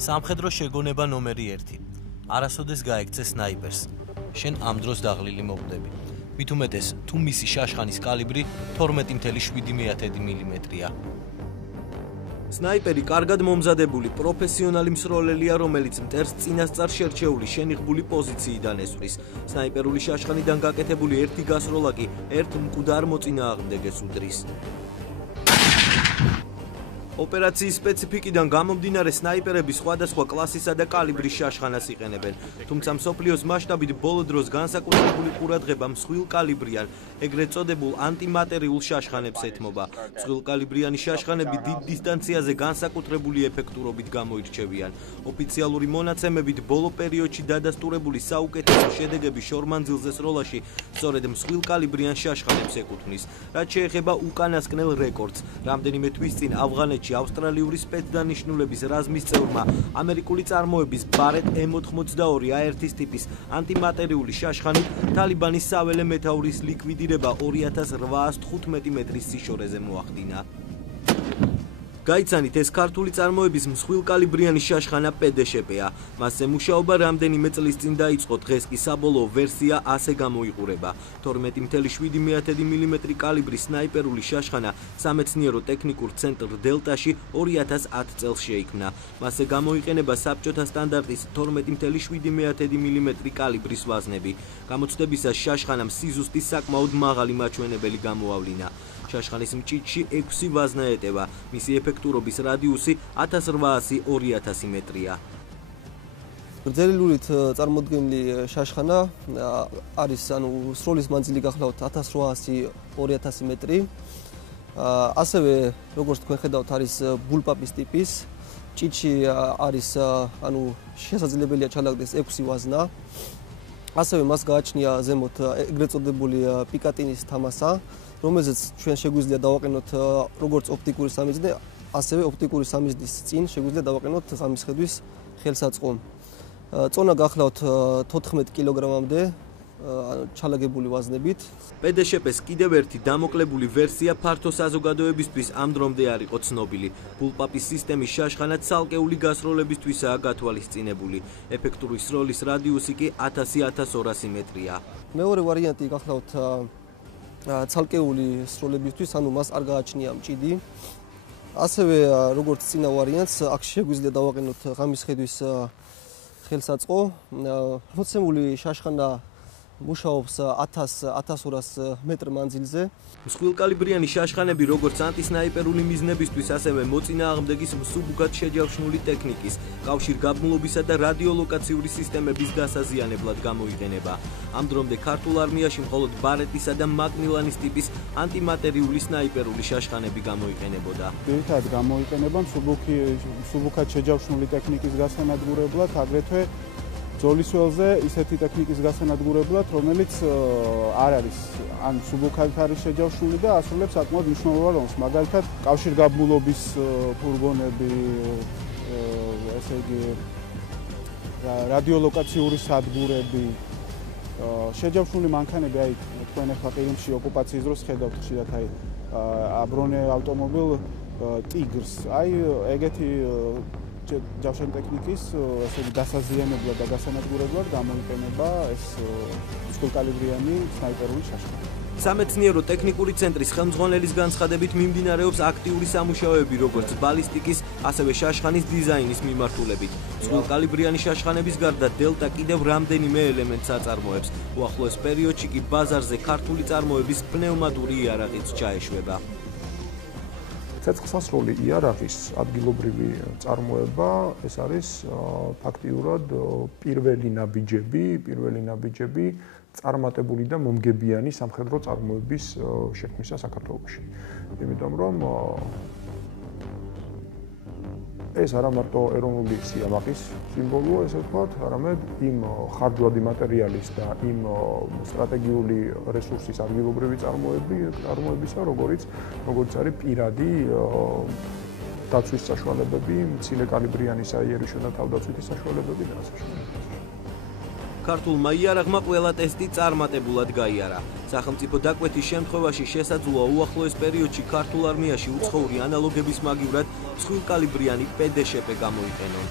სამხედრო შეგონება ნომერი 1. არასოდეს გაექცე სნაიპერს. შენ ამ დროს დაღლილი მოხდები. მით უმეტეს, თუ მისი შაშხანის კალიბრი 12.7 მმ-ია. სნაიპერი კარგად მომზადებული პროფესიონალი მსროლელია, რომელიც მტერს წინასწარ შერჩეული შენიღბული პოზიციიდან ესვრის. სნაიპერული შაშხანიდან გაკეთებული ერთი გასროლა კი ერთ მკვდარ მოწინააღმდეგეს უდრის. ოპერაციის სპეციფიკიდან გამომდინარე სნაიპერები სხვადასხვა კლასისა და კალიბრის შაშხანას იყენებენ, თუმცა მსოფლიოს მასშტაბით ბოლო დროს განსაკუთრებული ყურადღება მსხვილ კალიბრიან, ეგრეთ წოდებულ ანტიმატერიულ შაშხანებს ეთმობა. მსხვილ კალიბრიანი შაშხანები დიდ დისტანციაზე განსაკუთრებული ეფექტურობით გამოირჩევიან. ოფიციალური მონაცემებით ბოლო პერიოდში დადასტურებული საუკეთესო შედეგები შორმანძილზე სროლაში სწორედ მსხვილ კალიბრიან შაშხანებს ეკუთვნის, რაც შეეხება უკანასკნელ რეკორდს. რამდენიმე თვის წინ ავღანეთში ავსტრალიური სპეცდანიშნულების რაზმის წევრმა ამერიკული წარმოების ბარეტ M82 A1 ტიპის ანტიმატერიული შაშხანით თალიბანის საველე მეთაურის ლიკვიდირება 2815 მეტრის სიშორეზე მოახდინა. გაიცანით, ეს ქართული წარმოების მსხვილ კალიბრიანი შაშხანა პედეშეპეა. მასზე მუშაობა რამდენიმე წლის წინ დაიწყო, დღეს კი საბოლოო ვერსია ასე გამოიყურება. 12.7 მმ კალიბრის სნაიპერული შაშხანა სამეცნიერო ტექნიკურ ცენტრ დელტაში 2010 წელს შეიქმნა. მასზე გამოიყენება საბჭოთა სტანდარტის 12.7 მმ კალიბრის ვაზნები. გამოცდებისას შაშხანამ სიზუსტის საკმაოდ მაღალი მაჩვენებელი გამოავლინა. შაშხანის მჭიდში 6 ვაზნა ეტევა, მისი ეფექტურობის რადიუსი 1800-2000 მეტრია. გრძელილურით წარმოდგენილი შაშხანა არის, სროლის მანძილი გახლავთ 1800-2000 მეტრი. ასევე, როგორც თქვენ ხედავთ, არის ბულპაპის ტიპის. მჭიდში არის, შესაძლებელია ჩალაგდეს 6 ვაზნა. ასევე მას გააჩნია ზემოთ ეგრეთ წოდებული პიკატინის თამასა, რომელზეც ჩვენ შეგვიძლია დავაყენოთ როგორც ოპტიკური სამიზნე, ასევე ოპტიკური სამიზნის წინ შეგვიძლია დავაყენოთ ღამის ხედვის ხელსაწყო. წონა გახლავთ 14 კილოგრამამდე ჩალაგებული ვაზნებით. პედეშეპეს კიდევ ერთი დამოკლებული ვერსია ფართო საზოგადოებისთვის ამ დრომდე არ იყო ცნობილი. ბულპაპის სისტემის შაშხანა ცალკეული გასროლებისთვისაა გათვალისწინებული. ეფექტური სროლის რადიუსი კი 1000-1200 მეტრია. მეორე ვარიანტი გახლავთ ცალკეული სროლებისთვის, მას არ გააჩნია მჭიდი. ასევე, როგორც წინა ვარიანტს, აქ შეგვიძლია დავაყენოთ ღამის ხედვის ხელსაწყო. მოცემული შაშხანა მუშაობს 1000-1200 მეტრ მანძილზე. მსხვილ კალიბრიანი შაშხანები როგორც ანტისნაიპერული მიზნებისთვის, ასევე მოწინააღმდეგის მსუბუქად შეჯავშნული ტექნიკის, კავშირგაბმულობისა და რადიოლოკაციური სისტემების გასაზიანებლად გამოიყენება. ამ დრომდე ქართულ არმიაში მხოლოდ ბარეტისა და მაკმილანის ტიპის ანტიმატერიული სნაიპერული შაშხანები გამოიყენებოდა. ერთად გამოიყენება მსუბუქად შეჯავშნული ტექნიკის გასანადგურებლად, აგრეთვე ბრძოლის ველზე ისეთი ტექნიკის გასანადგურებლად, რომელიც არ არის ან მსუბუქად არის შეჯავშნული და ასრულებს საკმაოდ მნიშვნელოვან როლს. მაგალითად, კავშირგაბმულობის ფურგონები, ესე იგი რადიოლოკაციური სადგურები, შეჯავშნული მანქანები, თქვენ ახლა ყირიმში ოკუპაციის დროს ხედავთ ხშირად აბრონე ავტომობილ ტიგრს, ეგეთი ჯავშანი ტექნიკის დასაზიანებლად და გასანადგურებლად გამოიყენება ეს მსხვილკალიბრიანი სნაიპერული შაშხანა. სამეცნიერო ტექნიკური ცენტრის ხელმძღვანელის განცხადებით მიმდინარეობს აქტიური სამუშაოები როგორც ბალისტიკის, ასევე შაშხანის დიზაინის მიმართულებით. მსხვილკალიბრიანი შაშხანების გარდა დელტა კიდევ რამდენიმე ელემენტს აწარმოებს. უახლოეს პერიოდში კი ბაზარზე ქართული წარმოების პნევმატური იარაღიც ჩაეშვება. ცეცხლსასროლი იარაღის ადგილობრივი წარმოება, ეს არის ფაქტიურად პირველი ნაბიჯები წარმატებული და მომგებიანი სამხედრო წარმოების შექმნისა საქართველოში. იმიტომ რომ ეს არა მარტო ეროვნული სიამაყის სიმბოლოა, ესე ვთქვათ, არამედ იმ ხარჯვადი მატერიალის და იმ სტრატეგიული რესურსის ადგილობრივი წარმოებისა, როგორც არის პირადი დაცვის საშუალებები, მცირე კალიბრიანი საიერიში და თავდაცვითი საშუალებები და ასე შემდეგ. ქართულმა იარაღმა ყველა ტესტი წარმატებულად გაიარა. სახელმწიფო დაკვეთის შემთხვევაში შესაძლოა უახლოეს პერიოდში ქართულ არმიაში უცხოური ანალოგების მაგივრად მსხვილკალიბრიანი პედეშეპე გამოიყენონ.